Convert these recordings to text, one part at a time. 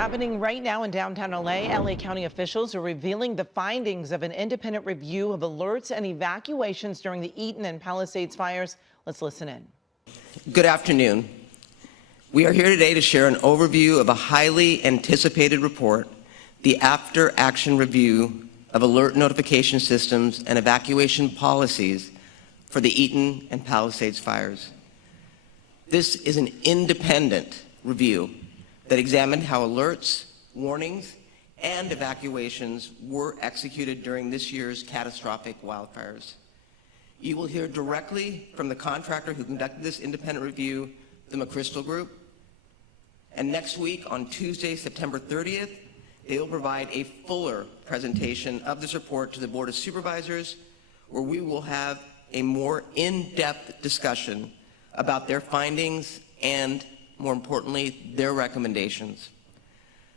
Happening right now in downtown LA County officials are revealing the findings of an independent review of alerts and evacuations during the Eaton and Palisades fires. Let's listen in. Good afternoon. We are here today to share an overview of a highly anticipated report, the after-action review of alert notification systems and evacuation policies for the Eaton and Palisades fires. This is an independent review that examined how alerts, warnings, and evacuations were executed during this year's catastrophic wildfires. You will hear directly from the contractor who conducted this independent review, the McChrystal Group. And next week, on Tuesday, September 30th, they will provide a fuller presentation of this report to the Board of Supervisors, where we will have a more in-depth discussion about their findings and, more importantly, their recommendations.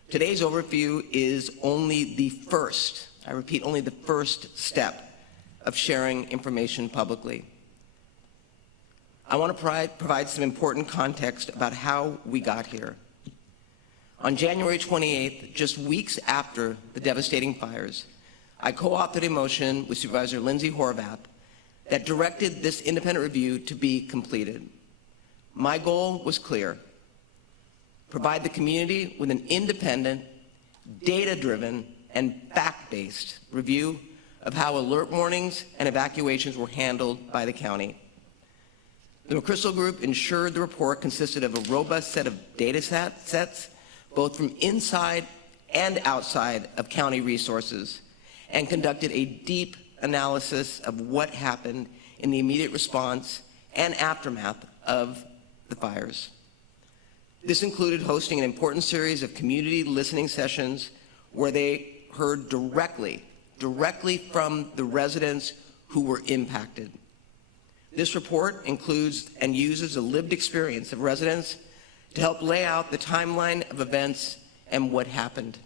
Today's overview is only the first, I repeat, only the first step of sharing information publicly. I want to provide some important context about how we got here. On January 28th, just weeks after the devastating fires, I co-authored a motion with Supervisor Lindsay Horvath that directed this independent review to be completed. My goal was clear: provide the community with an independent, data-driven, and fact-based review of how alert warnings and evacuations were handled by the county. The McChrystal Group ensured the report consisted of a robust set of data sets, both from inside and outside of county resources, and conducted a deep analysis of what happened in the immediate response and aftermath of the fires. This included hosting an important series of community listening sessions where they heard directly from the residents who were impacted. This report includes and uses the lived experience of residents to help lay out the timeline of events and what happened.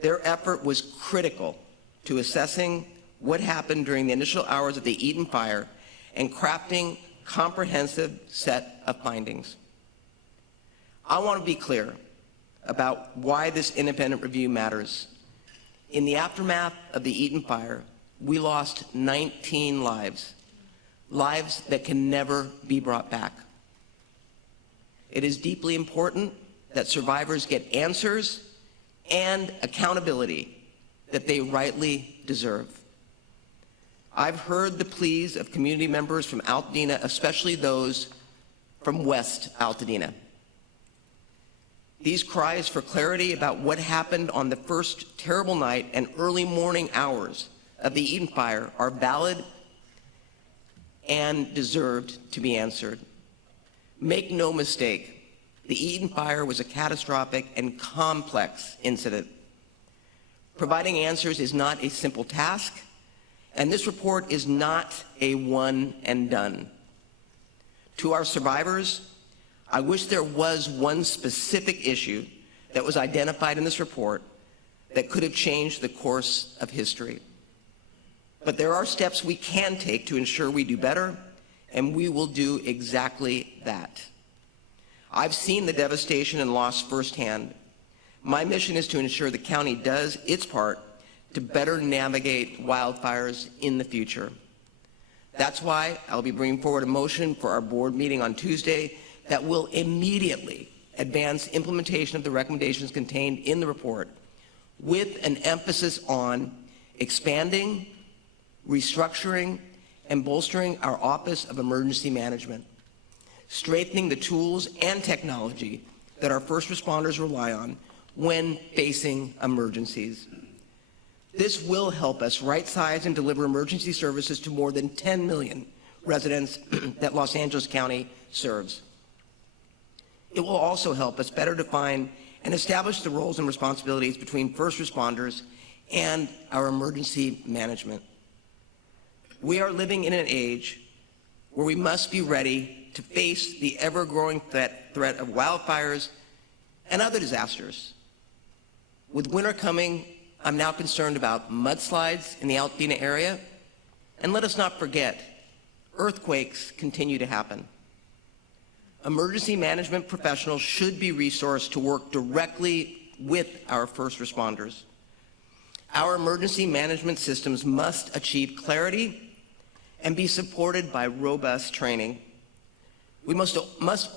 Their effort was critical to assessing what happened during the initial hours of the Eaton fire and crafting a comprehensive set of findings. I want to be clear about why this independent review matters. In the aftermath of the Eaton fire, we lost 19 lives that can never be brought back. It is deeply important that survivors get answers and accountability that they rightly deserve. I've heard the pleas of community members from Altadena, especially those from West Altadena. These cries for clarity about what happened on the first terrible night and early morning hours of the Eaton fire are valid and deserved to be answered. Make no mistake, the Eaton fire was a catastrophic and complex incident. Providing answers is not a simple task, and this report is not a one and done. To our survivors, I wish there was one specific issue that was identified in this report that could have changed the course of history. But there are steps we can take to ensure we do better, and we will do exactly that. I've seen the devastation and loss firsthand. My mission is to ensure the county does its part to better navigate wildfires in the future. That's why I'll be bringing forward a motion for our board meeting on Tuesday that will immediately advance implementation of the recommendations contained in the report, with an emphasis on expanding, restructuring, and bolstering our Office of Emergency Management, strengthening the tools and technology that our first responders rely on when facing emergencies. This will help us right-size and deliver emergency services to more than 10 million residents that Los Angeles County serves. It will also help us better define and establish the roles and responsibilities between first responders and our emergency management. We are living in an age where we must be ready to face the ever-growing threat of wildfires and other disasters. With winter coming, I'm now concerned about mudslides in the Altadena area, and let us not forget, earthquakes continue to happen. Emergency management professionals should be resourced to work directly with our first responders. Our emergency management systems must achieve clarity and be supported by robust training. We must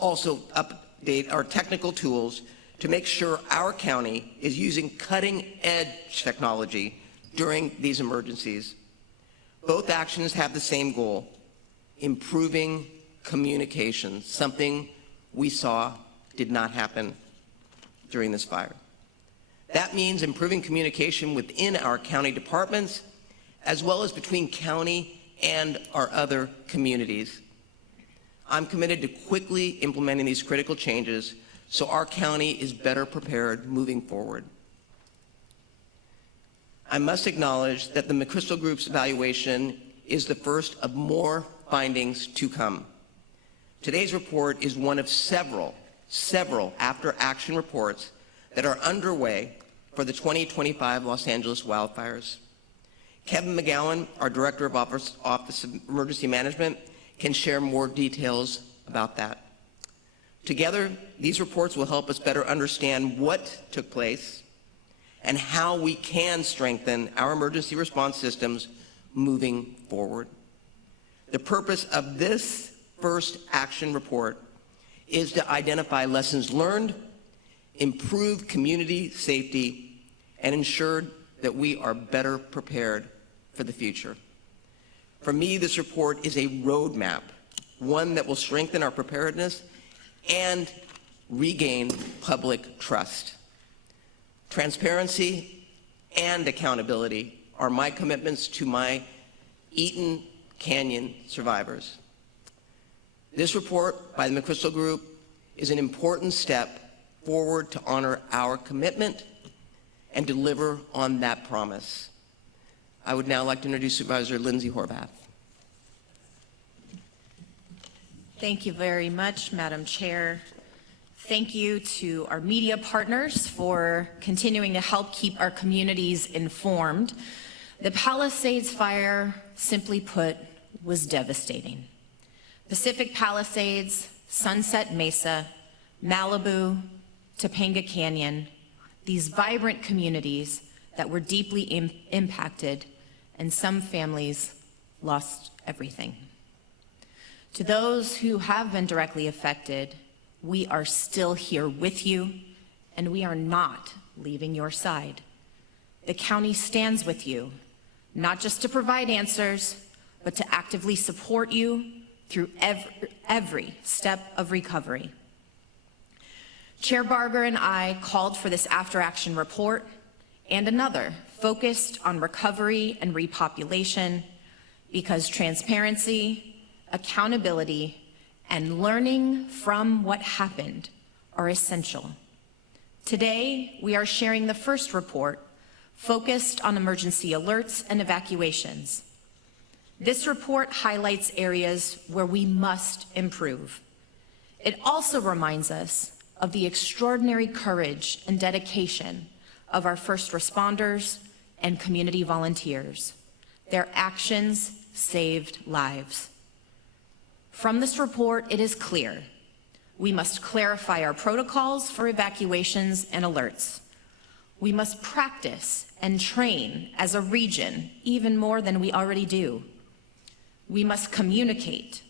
also update our technical tools to make sure our county is using cutting-edge technology during these emergencies. Both actions have the same goal: improving communication, something we saw did not happen during this fire. That means improving communication within our county departments, as well as between county and our other communities. I'm committed to quickly implementing these critical changes so our county is better prepared moving forward. I must acknowledge that the McChrystal Group's evaluation is the first of more findings to come. Today's report is one of several after-action reports that are underway for the 2025 Los Angeles wildfires. Kevin McGowan, our Director of Office of Emergency Management, can share more details about that. Together, these reports will help us better understand what took place and how we can strengthen our emergency response systems moving forward. The purpose of this first action report is to identify lessons learned, improve community safety, and ensure that we are better prepared for the future. For me, this report is a roadmap, one that will strengthen our preparedness and regain public trust. Transparency and accountability are my commitments to my Eaton Canyon survivors. This report by the McChrystal Group is an important step forward to honor our commitment and deliver on that promise. I would now like to introduce Supervisor Lindsay Horvath. Thank you very much, Madam Chair. Thank you to our media partners for continuing to help keep our communities informed. The Palisades fire, simply put, was devastating. Pacific Palisades, Sunset Mesa, Malibu, Topanga Canyon, these vibrant communities that were deeply impacted, and some families lost everything. To those who have been directly affected, we are still here with you, and we are not leaving your side. The county stands with you, not just to provide answers, but to actively support you through every step of recovery. Chair Barger and I called for this after-action report and another focused on recovery and repopulation because transparency, accountability, and learning from what happened are essential. Today, we are sharing the first report focused on emergency alerts and evacuations. This report highlights areas where we must improve. It also reminds us of the extraordinary courage and dedication of our first responders and community volunteers. Their actions saved lives. From this report, it is clear we must clarify our protocols for evacuations and alerts. We must practice and train as a region even more than we already do. We must communicate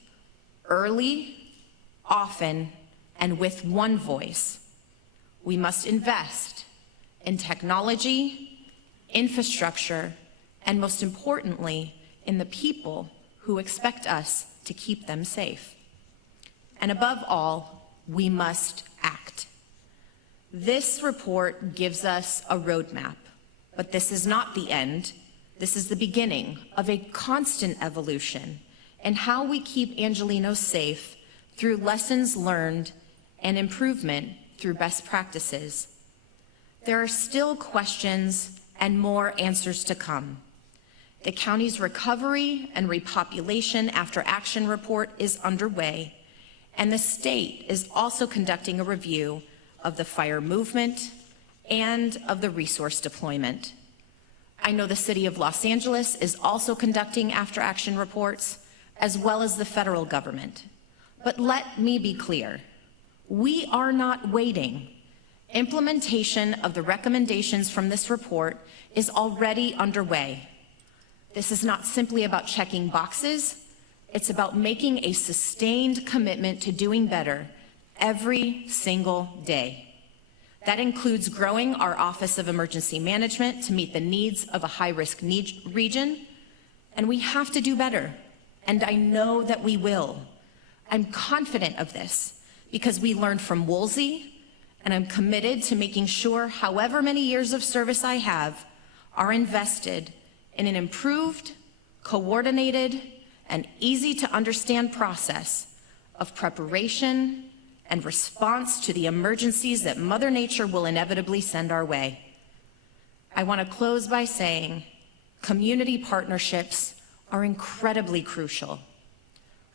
early, often, and with one voice. We must invest in technology, infrastructure, and most importantly, in the people who expect us to keep them safe. And above all, we must act. This report gives us a roadmap, but this is not the end. This is the beginning of a constant evolution in how we keep Angelenos safe through lessons learned and improvement through best practices. There are still questions and more answers to come. The county's recovery and repopulation after action report is underway, and the state is also conducting a review of the fire movement and of the resource deployment. I know the City of Los Angeles is also conducting after action reports, as well as the federal government. But let me be clear, We are not waiting. Implementation of the recommendations from this report is already underway. This is not simply about checking boxes. It's about making a sustained commitment to doing better every single day. That includes growing our Office of Emergency Management to meet the needs of a high-risk region, and we have to do better, and I know that we will. I'm confident of this because we learned from Woolsey, and I'm committed to making sure however many years of service I have are invested in an improved, coordinated, and easy-to-understand process of preparation and response to the emergencies that Mother Nature will inevitably send our way. I want to close by saying community partnerships are incredibly crucial.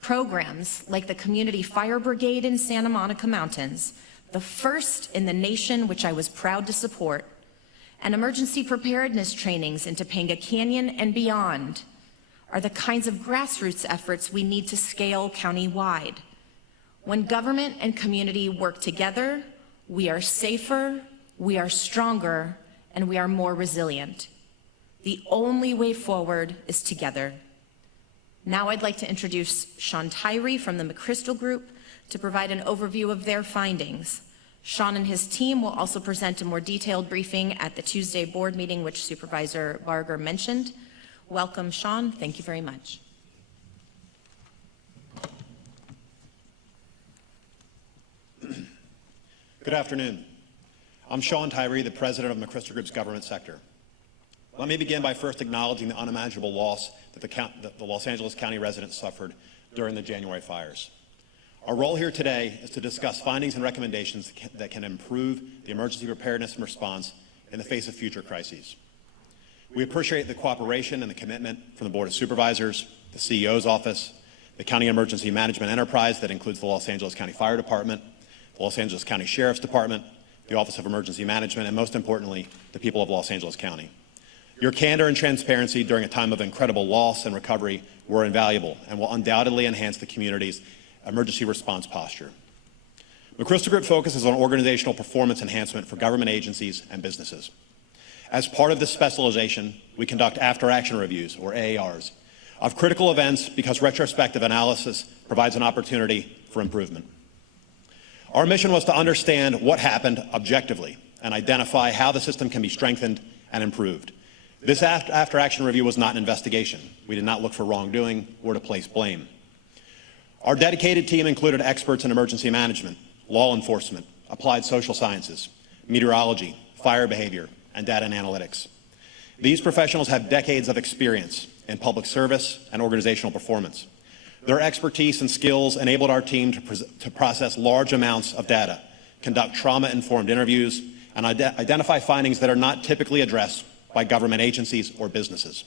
Programs like the Community Fire Brigade in Santa Monica Mountains, the first in the nation which I was proud to support, and emergency preparedness trainings in Topanga Canyon and beyond are the kinds of grassroots efforts we need to scale county-wide. When government and community work together, we are safer, we are stronger, and we are more resilient. The only way forward is together. Now I'd like to introduce Sean Tyree from the McChrystal Group to provide an overview of their findings. Sean and his team will also present a more detailed briefing at the Tuesday board meeting, which Supervisor Barger mentioned. Welcome, Sean. Thank you very much. Good afternoon. I'm Sean Tyree, the president of McChrystal Group's government sector. Let me begin by first acknowledging the unimaginable loss that the Los Angeles County residents suffered during the January fires. Our role here today is to discuss findings and recommendations that can improve the emergency preparedness and response in the face of future crises. We appreciate the cooperation and the commitment from the Board of Supervisors, the CEO's office, the County Emergency Management Enterprise that includes the Los Angeles County Fire Department, the Los Angeles County Sheriff's Department, the Office of Emergency Management, and most importantly, the people of Los Angeles County. Your candor and transparency during a time of incredible loss and recovery were invaluable and will undoubtedly enhance the community's emergency response posture. McChrystal Group focuses on organizational performance enhancement for government agencies and businesses. As part of this specialization, we conduct after-action reviews, or AARs, of critical events because retrospective analysis provides an opportunity for improvement. Our mission was to understand what happened objectively and identify how the system can be strengthened and improved. This after-action review was not an investigation. We did not look for wrongdoing or to place blame. Our dedicated team included experts in emergency management, law enforcement, applied social sciences, meteorology, fire behavior, and data and analytics. These professionals have decades of experience in public service and organizational performance. Their expertise and skills enabled our team to process large amounts of data, conduct trauma-informed interviews, and identify findings that are not typically addressed by government agencies or businesses.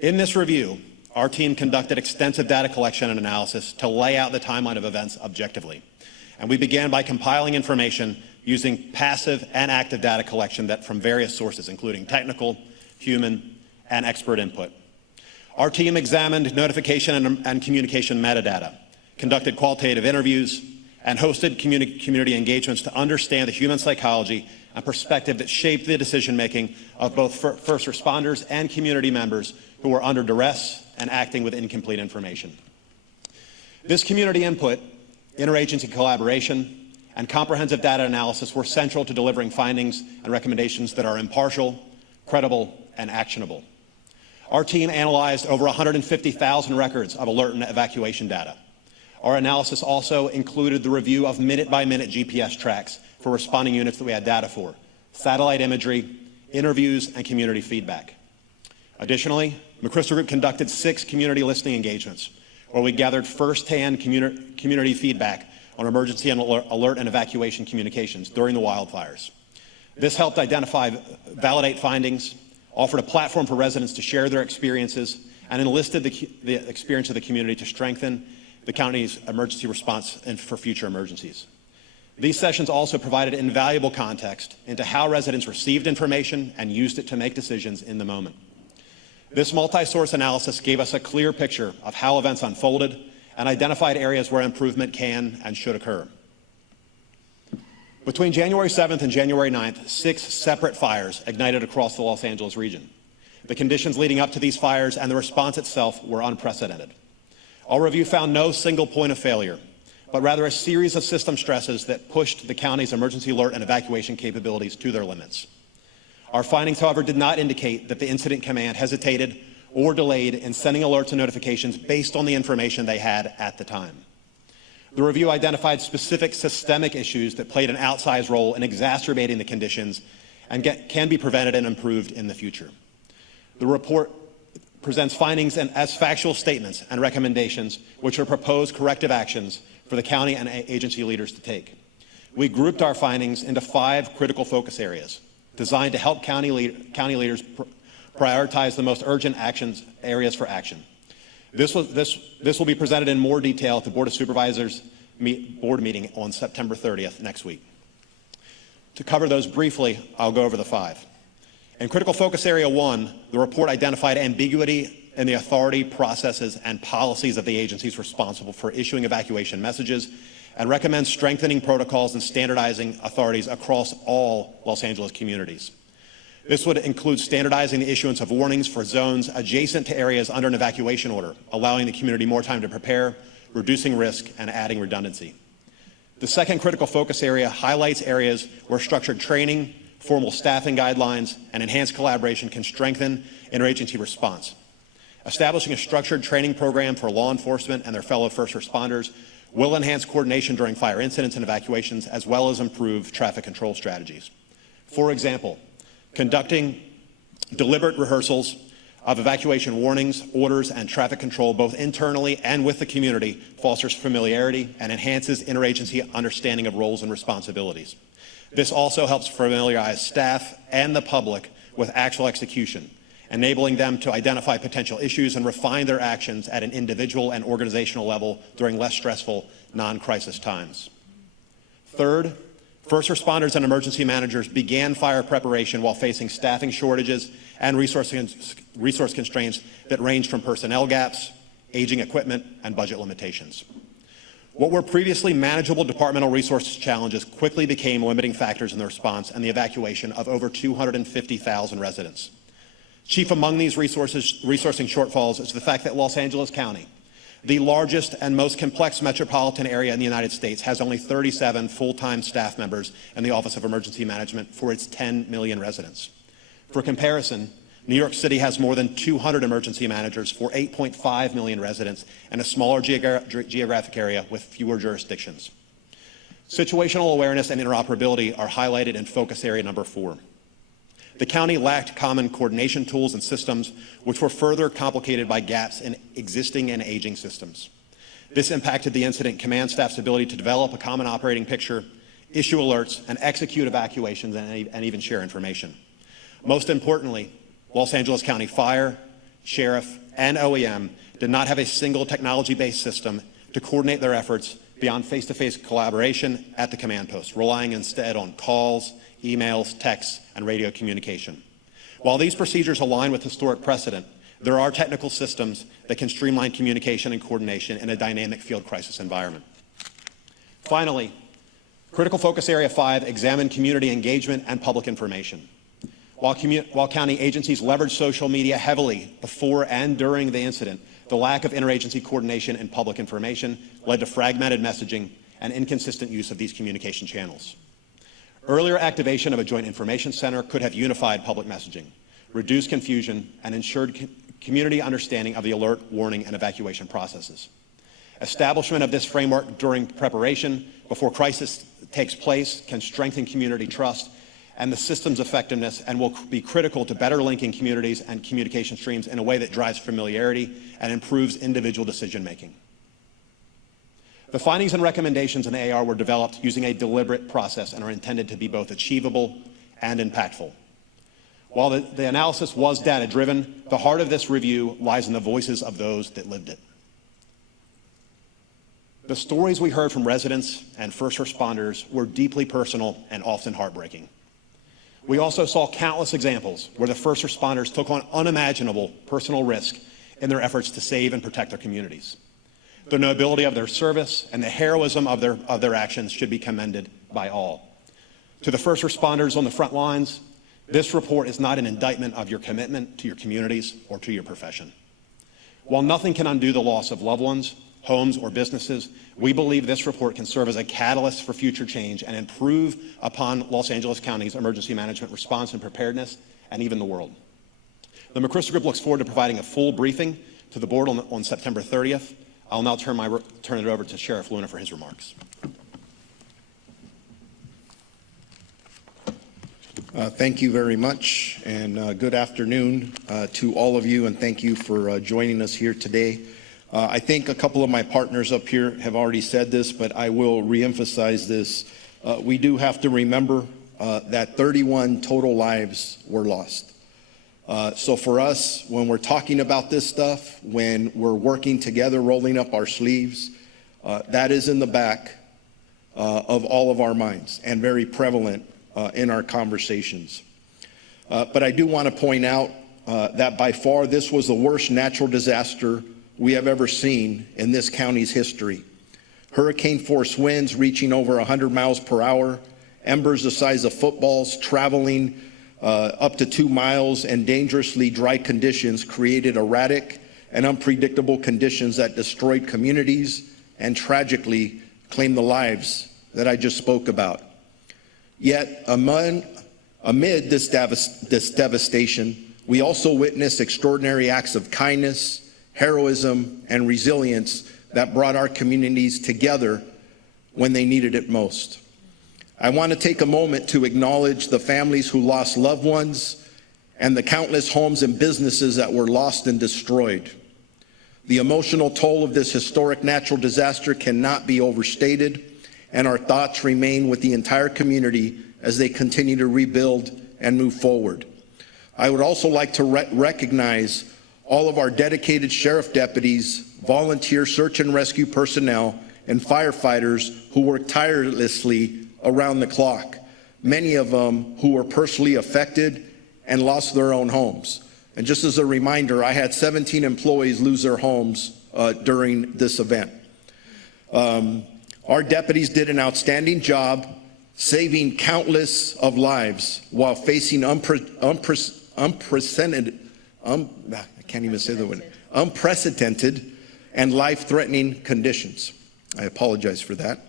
In this review, our team conducted extensive data collection and analysis to lay out the timeline of events objectively. And we began by compiling information using passive and active data collection from various sources, including technical, human, and expert input. Our team examined notification and communication metadata, conducted qualitative interviews, and hosted community engagements to understand the human psychology and perspective that shaped the decision-making of both first responders and community members who were under duress and acting with incomplete information. This community input, interagency collaboration, and comprehensive data analysis were central to delivering findings and recommendations that are impartial, credible, and actionable. Our team analyzed over 150,000 records of alert and evacuation data. Our analysis also included the review of minute-by-minute GPS tracks for responding units that we had data for, satellite imagery, interviews, and community feedback. Additionally, McChrystal Group conducted 6 community listening engagements where we gathered first-hand community feedback on emergency and alert and evacuation communications during the wildfires. This helped identify, validate findings, offered a platform for residents to share their experiences, and enlisted the experience of the community to strengthen the county's emergency response and for future emergencies. These sessions also provided invaluable context into how residents received information and used it to make decisions in the moment. This multi-source analysis gave us a clear picture of how events unfolded and identified areas where improvement can and should occur. Between January 7th and January 9th, 6 separate fires ignited across the Los Angeles region. The conditions leading up to these fires and the response itself were unprecedented. Our review found no single point of failure, but rather a series of system stresses that pushed the county's emergency alert and evacuation capabilities to their limits. Our findings, however, did not indicate that the incident command hesitated or delayed in sending alerts and notifications based on the information they had at the time. The review identified specific systemic issues that played an outsized role in exacerbating the conditions and can be prevented and improved in the future. The report presents findings as factual statements and recommendations, which are proposed corrective actions for the county and agency leaders to take. We grouped our findings into 5 critical focus areas designed to help county leaders prioritize the most urgent areas for action. This will be presented in more detail at the Board of Supervisors board meeting on September 30th next week. To cover those briefly, I'll go over the 5. In critical focus area 1, the report identified ambiguity in the authority, processes, and policies of the agencies responsible for issuing evacuation messages and recommends strengthening protocols and standardizing authorities across all Los Angeles communities. This would include standardizing the issuance of warnings for zones adjacent to areas under an evacuation order, allowing the community more time to prepare, reducing risk, and adding redundancy. The second critical focus area highlights areas where structured training, formal staffing guidelines, and enhanced collaboration can strengthen interagency response. Establishing a structured training program for law enforcement and their fellow first responders will enhance coordination during fire incidents and evacuations, as well as improve traffic control strategies. For example, conducting deliberate rehearsals of evacuation warnings, orders, and traffic control both internally and with the community fosters familiarity and enhances interagency understanding of roles and responsibilities. This also helps familiarize staff and the public with actual execution, enabling them to identify potential issues and refine their actions at an individual and organizational level during less stressful, non-crisis times. Third, first responders and emergency managers began fire preparation while facing staffing shortages and resource constraints that ranged from personnel gaps, aging equipment, and budget limitations. What were previously manageable departmental resource challenges quickly became limiting factors in the response and the evacuation of over 250,000 residents. Chief among these resourcing shortfalls is the fact that Los Angeles County, the largest and most complex metropolitan area in the United States, has only 37 full-time staff members in the Office of Emergency Management for its 10 million residents. For comparison, New York City has more than 200 emergency managers for 8.5 million residents and a smaller geographic area with fewer jurisdictions. Situational awareness and interoperability are highlighted in focus area number 4. The county lacked common coordination tools and systems, which were further complicated by gaps in existing and aging systems. This impacted the incident command staff's ability to develop a common operating picture, issue alerts, and execute evacuations and even share information. Most importantly, Los Angeles County Fire, Sheriff, and OEM did not have a single technology-based system to coordinate their efforts beyond face-to-face collaboration at the command post, relying instead on calls, emails, texts, and radio communication. While these procedures align with historic precedent, there are technical systems that can streamline communication and coordination in a dynamic field crisis environment. Finally, critical focus area 5 examined community engagement and public information. While county agencies leveraged social media heavily before and during the incident, the lack of interagency coordination and public information led to fragmented messaging and inconsistent use of these communication channels. Earlier activation of a joint information center could have unified public messaging, reduced confusion, and ensured community understanding of the alert, warning, and evacuation processes. Establishment of this framework during preparation before crisis takes place can strengthen community trust and the system's effectiveness, and will be critical to better linking communities and communication streams in a way that drives familiarity and improves individual decision-making. The findings and recommendations in the AR were developed using a deliberate process and are intended to be both achievable and impactful. While the analysis was data-driven, the heart of this review lies in the voices of those that lived it. The stories we heard from residents and first responders were deeply personal and often heartbreaking. We also saw countless examples where the first responders took on unimaginable personal risk in their efforts to save and protect their communities. The nobility of their service and the heroism of their actions should be commended by all. To the first responders on the front lines, this report is not an indictment of your commitment to your communities or to your profession. While nothing can undo the loss of loved ones, homes, or businesses, we believe this report can serve as a catalyst for future change and improve upon Los Angeles County's emergency management response and preparedness, and even the world. The McChrystal Group looks forward to providing a full briefing to the board on September 30th. I'll now turn it over to Sheriff Luna for his remarks. Thank you very much, and good afternoon to all of you, and thank you for joining us here today. I think a couple of my partners up here have already said this, but I will reemphasize this. We do have to remember that 31 total lives were lost. So for us, when we're talking about this stuff, when we're working together, rolling up our sleeves, that is in the back of all of our minds and very prevalent in our conversations. But I do want to point out that by far this was the worst natural disaster we have ever seen in this county's history. Hurricane-force winds reaching over 100 miles per hour, embers the size of footballs traveling up to 2 miles, and dangerously dry conditions created erratic and unpredictable conditions that destroyed communities and tragically claimed the lives that I just spoke about. Yet amid this devastation, we also witnessed extraordinary acts of kindness, heroism, and resilience that brought our communities together when they needed it most. I want to take a moment to acknowledge the families who lost loved ones and the countless homes and businesses that were lost and destroyed. The emotional toll of this historic natural disaster cannot be overstated, and our thoughts remain with the entire community as they continue to rebuild and move forward. I would also like to recognize all of our dedicated sheriff deputies, volunteer search and rescue personnel, and firefighters who work tirelessly around the clock, many of them who were personally affected and lost their own homes. And just as a reminder, I had 17 employees lose their homes during this event. Our deputies did an outstanding job saving countless of lives while facing unprecedented and life-threatening conditions. I apologize for that.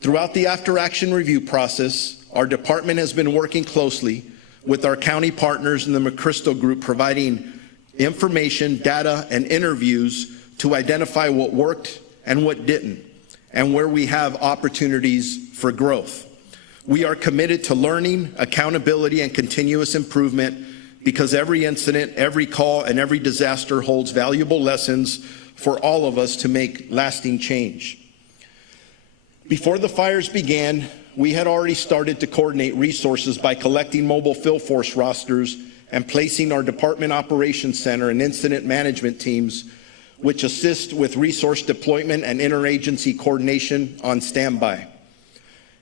Throughout the after-action review process, our department has been working closely with our county partners in the McChrystal Group, providing information, data, and interviews to identify what worked and what didn't, and where we have opportunities for growth. We are committed to learning, accountability, and continuous improvement because every incident, every call, and every disaster holds valuable lessons for all of us to make lasting change. Before the fires began, we had already started to coordinate resources by collecting mobile field force rosters and placing our department operations center and incident management teams, which assist with resource deployment and interagency coordination, on standby.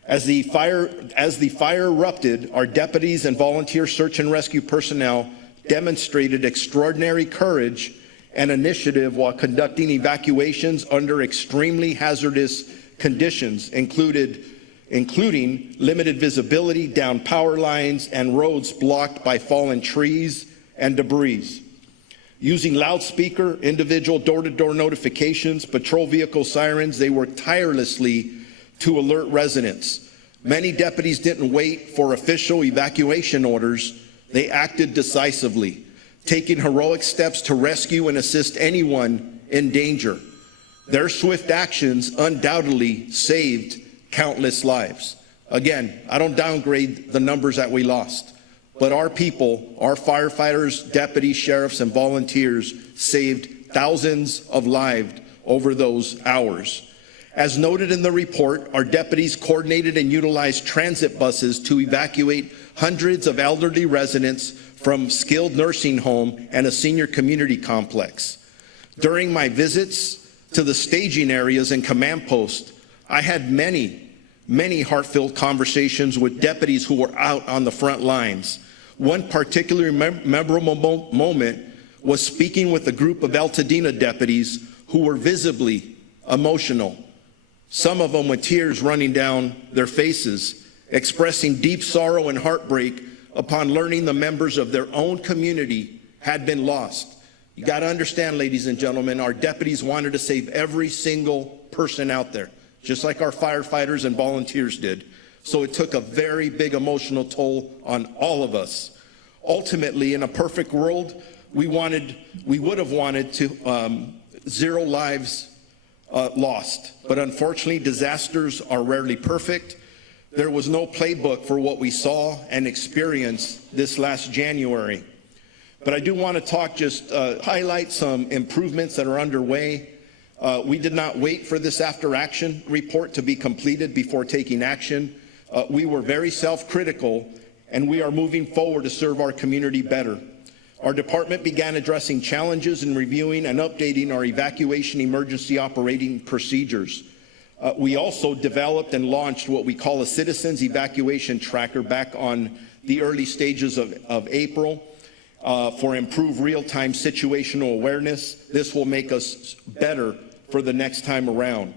As the fire erupted, our deputies and volunteer search and rescue personnel demonstrated extraordinary courage and initiative while conducting evacuations under extremely hazardous conditions, including limited visibility, down power lines, and roads blocked by fallen trees and debris. Using loudspeaker, individual door-to-door notifications, patrol vehicle sirens, they worked tirelessly to alert residents. Many deputies didn't wait for official evacuation orders. They acted decisively, taking heroic steps to rescue and assist anyone in danger. Their swift actions undoubtedly saved countless lives. Again, I don't downgrade the numbers that we lost, but our people, our firefighters, deputies, sheriffs, and volunteers saved thousands of lives over those hours. As noted in the report, our deputies coordinated and utilized transit buses to evacuate hundreds of elderly residents from skilled nursing home and a senior community complex. During my visits to the staging areas and command posts, I had many heartfelt conversations with deputies who were out on the front lines. One particularly memorable moment was speaking with a group of Altadena deputies who were visibly emotional, some of them with tears running down their faces, expressing deep sorrow and heartbreak upon learning the members of their own community had been lost. You got to understand, ladies and gentlemen, our deputies wanted to save every single person out there, just like our firefighters and volunteers did. So it took a very big emotional toll on all of us. Ultimately, in a perfect world, we would have wanted to 0 lives lost. But unfortunately, disasters are rarely perfect. There was no playbook for what we saw and experienced this last January. But I do want to highlight some improvements that are underway. We did not wait for this after-action report to be completed before taking action. We were very self-critical, and we are moving forward to serve our community better. Our department began addressing challenges and reviewing and updating our evacuation emergency operating procedures. We also developed and launched what we call a Citizens Evacuation Tracker back on the early stages of April for improved real-time situational awareness. This will make us better for the next time around.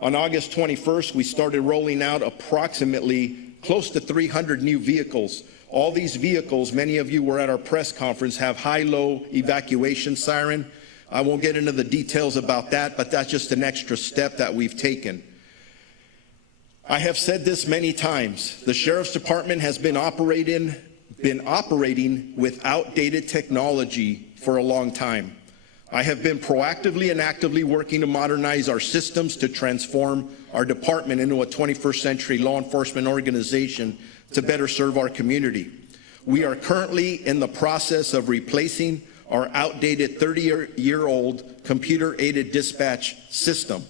On August 21st, we started rolling out approximately close to 300 new vehicles. All these vehicles, many of you were at our press conference, have high-low evacuation siren. I won't get into the details about that, but that's just an extra step that we've taken. I have said this many times. The Sheriff's Department has been operating with outdated technology for a long time. I have been proactively and actively working to modernize our systems to transform our department into a 21st century law enforcement organization to better serve our community. We are currently in the process of replacing our outdated 30-year-old computer-aided dispatch system.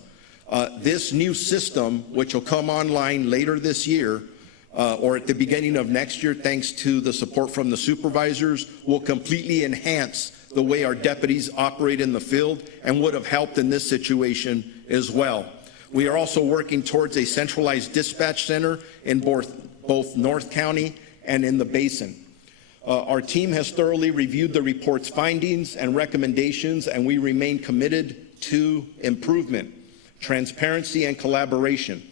This new system, which will come online later this year, or at the beginning of next year, thanks to the support from the supervisors, will completely enhance the way our deputies operate in the field and would have helped in this situation as well. We are also working towards a centralized dispatch center in both North County and in the Basin. Our team has thoroughly reviewed the report's findings and recommendations, and we remain committed to improvement, transparency, and collaboration.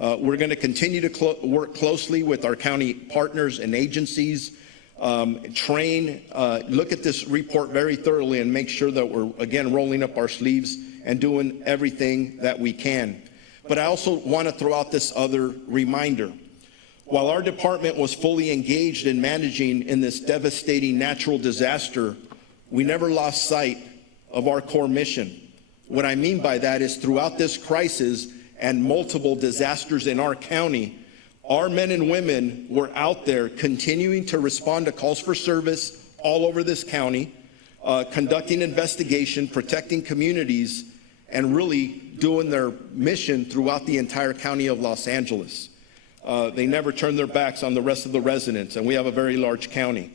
We're going to continue to work closely with our county partners and agencies, look at this report very thoroughly and make sure that we're, again, rolling up our sleeves and doing everything that we can. But I also want to throw out this other reminder. While our department was fully engaged in managing in this devastating natural disaster, we never lost sight of our core mission. What I mean by that is throughout this crisis and multiple disasters in our county, our men and women were out there continuing to respond to calls for service all over this county, conducting investigation, protecting communities, and really doing their mission throughout the entire county of Los Angeles. They never turned their backs on the rest of the residents, and we have a very large county.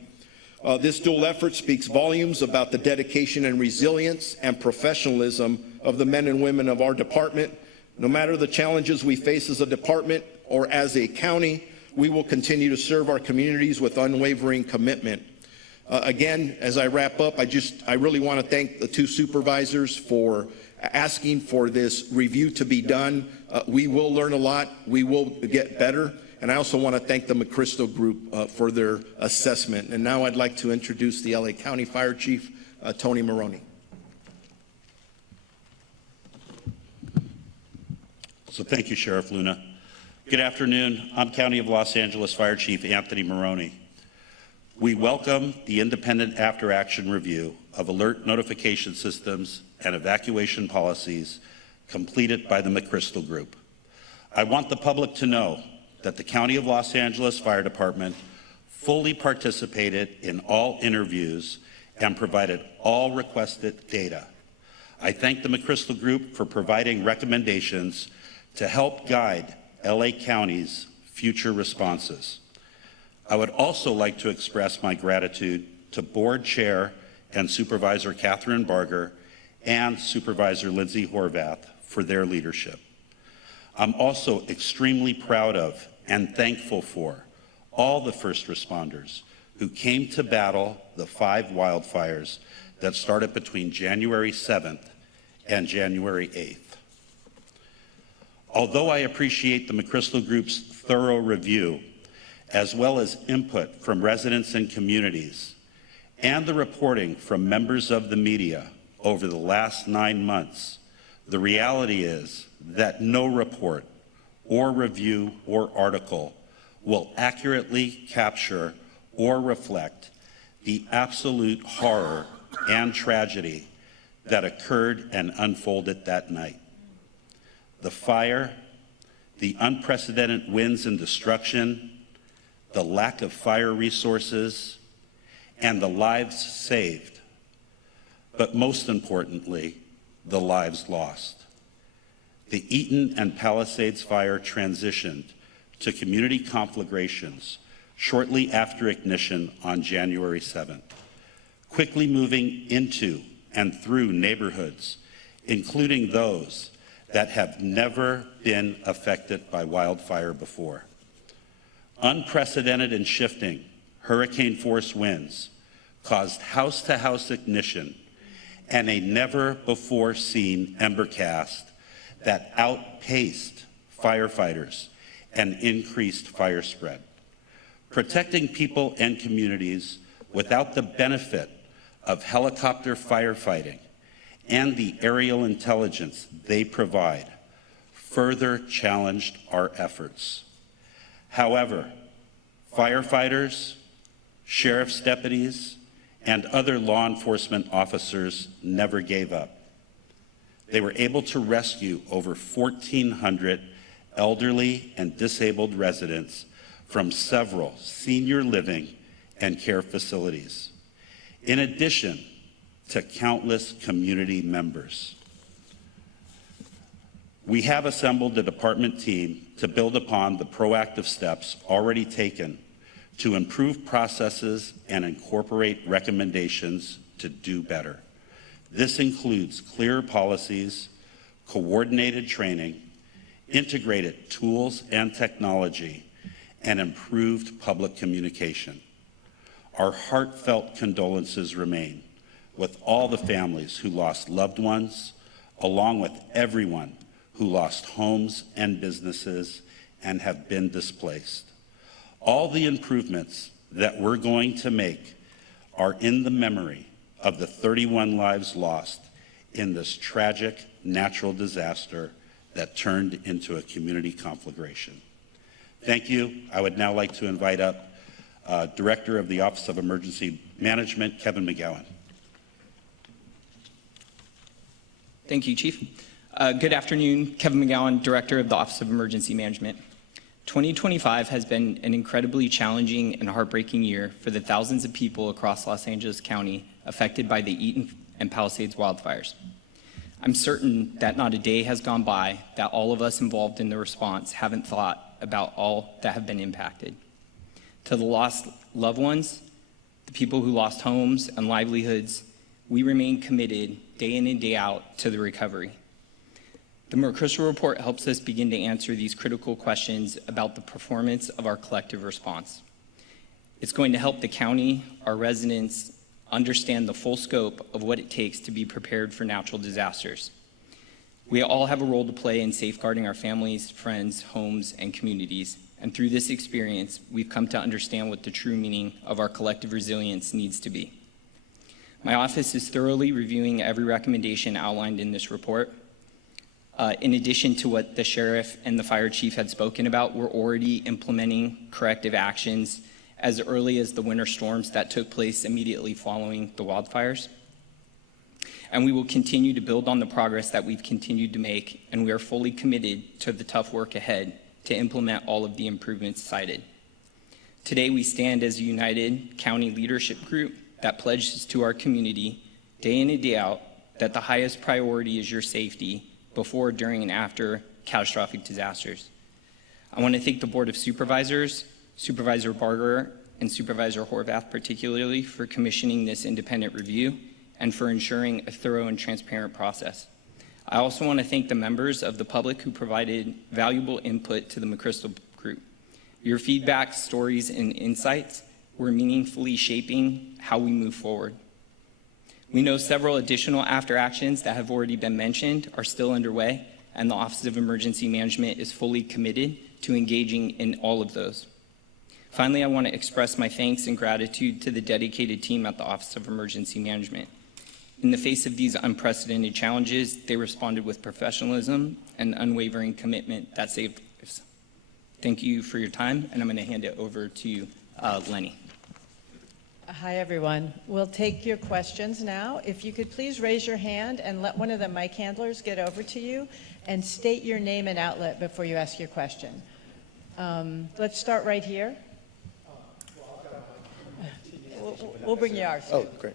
This dual effort speaks volumes about the dedication and resilience and professionalism of the men and women of our department. No matter the challenges we face as a department or as a county, we will continue to serve our communities with unwavering commitment. Again, as I wrap up, I really want to thank the two supervisors for asking for this review to be done. We will learn a lot. We will get better. And I also want to thank the McChrystal Group for their assessment. And now I'd like to introduce the LA County Fire Chief, Tony Maroney. So thank you, Sheriff Luna. Good afternoon. I'm County of Los Angeles Fire Chief Anthony Maroney. We welcome the independent after-action review of alert notification systems and evacuation policies completed by the McChrystal Group. I want the public to know that the County of Los Angeles Fire Department fully participated in all interviews and provided all requested data. I thank the McChrystal Group for providing recommendations to help guide LA County's future responses. I would also like to express my gratitude to Board Chair and Supervisor Catherine Barger and Supervisor Lindsay Horvath for their leadership. I'm also extremely proud of and thankful for all the first responders who came to battle the 5 wildfires that started between January 7th and January 8th. Although I appreciate the McChrystal Group's thorough review, as well as input from residents and communities, and the reporting from members of the media over the last 9 months, the reality is that no report or review or article will accurately capture or reflect the absolute horror and tragedy that occurred and unfolded that night. The fire, the unprecedented winds and destruction, the lack of fire resources, and the lives saved, but most importantly, the lives lost. The Eaton and Palisades fire transitioned to community conflagrations shortly after ignition on January 7th, quickly moving into and through neighborhoods, including those that have never been affected by wildfire before. Unprecedented and shifting hurricane-force winds caused house-to-house ignition and a never-before-seen ember cast that outpaced firefighters and increased fire spread. Protecting people and communities without the benefit of helicopter firefighting and the aerial intelligence they provide further challenged our efforts. However, firefighters, sheriff's deputies, and other law enforcement officers never gave up. They were able to rescue over 1,400 elderly and disabled residents from several senior living and care facilities, in addition to countless community members. We have assembled a department team to build upon the proactive steps already taken to improve processes and incorporate recommendations to do better. This includes clear policies, coordinated training, integrated tools and technology, and improved public communication. Our heartfelt condolences remain with all the families who lost loved ones, along with everyone who lost homes and businesses and have been displaced. All the improvements that we're going to make are in the memory of the 31 lives lost in this tragic natural disaster that turned into a community conflagration. Thank you. I would now like to invite up Director of the Office of Emergency Management, Kevin McGowan. Thank you, Chief. Good afternoon, Kevin McGowan, Director of the Office of Emergency Management. 2025 has been an incredibly challenging and heartbreaking year for the thousands of people across Los Angeles County affected by the Eaton and Palisades wildfires. I'm certain that not a day has gone by that all of us involved in the response haven't thought about all that have been impacted. To the lost loved ones, the people who lost homes and livelihoods, we remain committed day in and day out to the recovery. The McChrystal Report helps us begin to answer these critical questions about the performance of our collective response. It's going to help the county, our residents, understand the full scope of what it takes to be prepared for natural disasters. We all have a role to play in safeguarding our families, friends, homes, and communities. And through this experience, we've come to understand what the true meaning of our collective resilience needs to be. My office is thoroughly reviewing every recommendation outlined in this report. In addition to what the sheriff and the fire chief had spoken about, we're already implementing corrective actions as early as the winter storms that took place immediately following the wildfires. And we will continue to build on the progress that we've continued to make, and we are fully committed to the tough work ahead to implement all of the improvements cited. Today, we stand as a united county leadership group that pledges to our community, day in and day out, that the highest priority is your safety before, during, and after catastrophic disasters. I want to thank the Board of Supervisors, Supervisor Barger, and Supervisor Horvath particularly for commissioning this independent review and for ensuring a thorough and transparent process. I also want to thank the members of the public who provided valuable input to the McChrystal Group. Your feedback, stories, and insights were meaningfully shaping how we move forward. We know several additional after actions that have already been mentioned are still underway, and the Office of Emergency Management is fully committed to engaging in all of those. Finally, I want to express my thanks and gratitude to the dedicated team at the Office of Emergency Management. In the face of these unprecedented challenges, they responded with professionalism and unwavering commitment that saved lives. Thank you for your time, and I'm going to hand it over to Lenny. Hi, everyone. We'll take your questions now. If you could please raise your hand and let one of the mic handlers get over to you and state your name and outlet before you ask your question. Let's start right here. We'll bring you ours. Oh, great.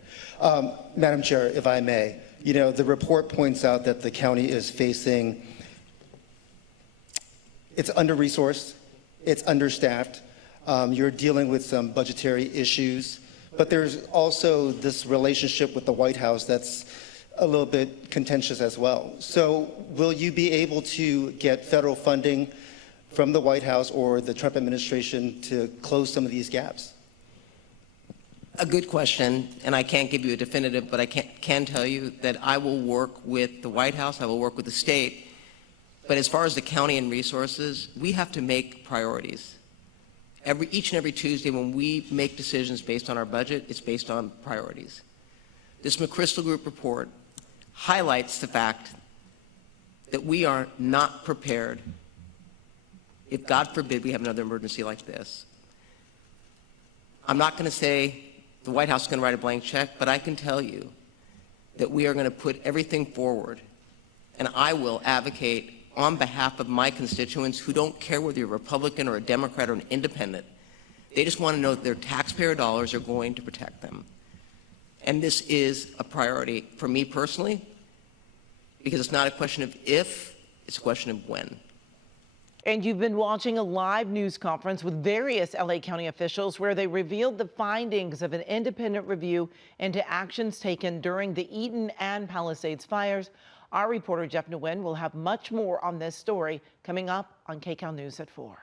Madam Chair, if I may, the report points out that the county is facing, it's under-resourced, it's understaffed, you're dealing with some budgetary issues, but there's also this relationship with the White House that's a little bit contentious as well. So will you be able to get federal funding from the White House or the Trump administration to close some of these gaps? A good question, and I can't give you a definitive, but I can tell you that I will work with the White House, I will work with the state, but as far as the county and resources, we have to make priorities. Each and every Tuesday when we make decisions based on our budget, it's based on priorities. This McChrystal Group report highlights the fact that we are not prepared if, God forbid, we have another emergency like this. I'm not going to say the White House is going to write a blank check, but I can tell you that we are going to put everything forward, and I will advocate on behalf of my constituents who don't care whether you're a Republican or a Democrat or an independent. They just want to know that their taxpayer dollars are going to protect them. And this is a priority for me personally, because it's not a question of if, it's a question of when. And you've been watching a live news conference with various LA County officials where they revealed the findings of an independent review into actions taken during the Eaton and Palisades fires. Our reporter Jeff Nguyen will have much more on this story coming up on KCAL News at 4.